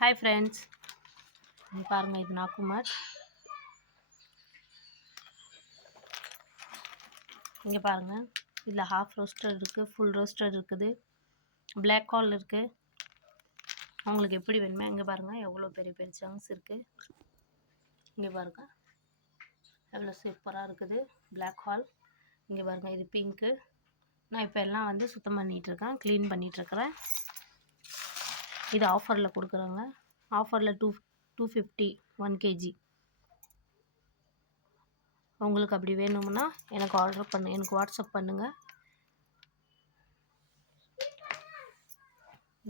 Hi friends, இங்கே பாருங்கள். இது நாக்குமார். இங்கே பாருங்கள், இதில் ஹாஃப் ரோஸ்டர் இருக்குது, ஃபுல் ரோஸ்டர் இருக்குது, பிளாக் கால் இருக்குது. உங்களுக்கு எப்படி வேணுமே. இங்கே பாருங்கள் எவ்வளோ பெரிய பெரிய சங்க்ஸ் இருக்குது. இங்கே பாருங்கள் எவ்வளோ சூப்பராக இருக்குது பிளாக் ஹால். இங்கே பாருங்கள், இது பிங்க்கு. நான் இப்போ எல்லாம் வந்து சுத்தம் பண்ணிகிட்ருக்கேன், க்ளீன் பண்ணிகிட்ருக்கிறேன். இது ஆஃபரில் கொடுக்குறாங்க. ஆஃபரில் 250 1 kg. உங்களுக்கு அப்படி வேணும்னா எனக்கு எனக்கு வாட்ஸ்அப் பண்ணுங்கள்.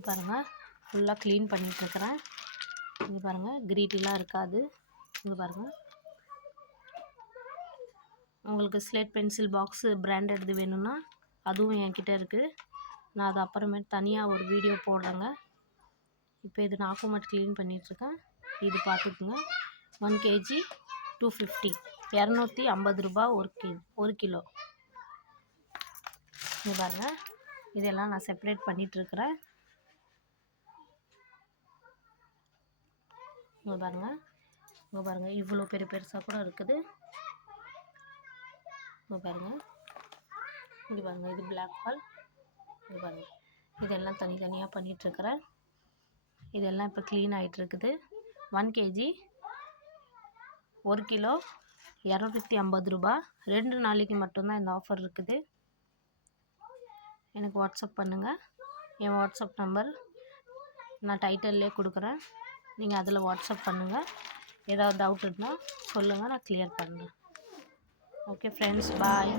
பாருங்கள், ஃபுல்லாக க்ளீன் பண்ணிகிட்ருக்கிறேன். இங்கே பாருங்கள், கிரீட்டிலாம் இருக்காது. இங்கே பாருங்கள், உங்களுக்கு ஸ்லேட் பென்சில் பாக்ஸு பிராண்டட் வேணும்னா அதுவும் என்கிட்ட இருக்குது. நான் அது அப்புறமேட்டு தனியாக ஒரு வீடியோ போடுறேங்க. இப்போ இது நாக்குமார் க்ளீன் பண்ணிகிட்ருக்கேன். இது பார்த்துக்குங்க. 1 kg 250, 250 ரூபா ஒரு கிலோ. இங்கே பாருங்கள், இதெல்லாம் நான் செப்பரேட் பண்ணிகிட்ருக்கிறேன். இங்கே பாருங்கள் இவ்வளோ பெருசாக கூட இருக்குது. இங்கே பாருங்கள் இது பிளாக் ஹால். இங்கே பாருங்கள், இதெல்லாம் தனித்தனியாக பண்ணிகிட்ருக்கிறேன். இதெல்லாம் இப்போ க்ளீன் ஆகிட்டுருக்குது. 1 kg 1 கிலோ 250 ரூபா. 2 நாளைக்கு மட்டும்தான் இந்த ஆஃபர் இருக்குது. எனக்கு வாட்ஸ்அப் பண்ணுங்கள். என் வாட்ஸ்அப் நம்பர் நான் டைட்டில்லே கொடுக்குறேன். நீங்கள் அதில் வாட்ஸ்அப் பண்ணுங்கள். ஏதாவது டவுட் இருந்தால் சொல்லுங்கள், நான் கிளியர் பண்ணுறேன். ஓகே ஃப்ரெண்ட்ஸ், பாய்.